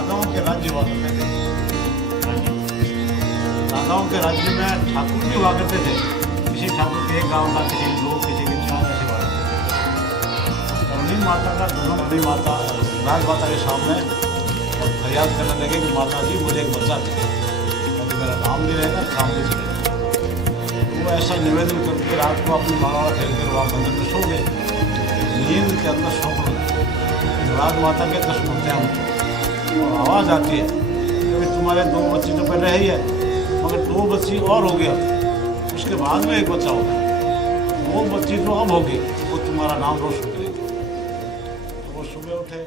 राजाओं के राज्य हुआ करते थे। राजाओं के राज्य में ठाकुर भी हुआ करते थे। किसी ठाकुर के एक गाँव का, किसी के दो, किसी के चार, ऐसे हुआ करते थे। करुणी माता का दोनों करुणी माता राज माता के सामने और फरियाद करने लगे कि माता जी मुझे एक बच्चा दे, यदि मेरा नाम नहीं रहेगा काम नहीं चलेगा। वो ऐसा निवेदन करके रात को अपनी माला खेल कर वहाँ मंदिर में सो गए। नींद के अंदर स्वप्न राज माता के दर्शन होते हैं हमको, और आवाज़ आती है कि तुम्हारे दो बच्ची तो पहले ही है, मगर दो बच्ची और हो गया, उसके बाद में एक बच्चा होगा। वो बच्ची जो अब होगी वो तुम्हारा नाम रोशन करेगी। तो वो सुबह उठे।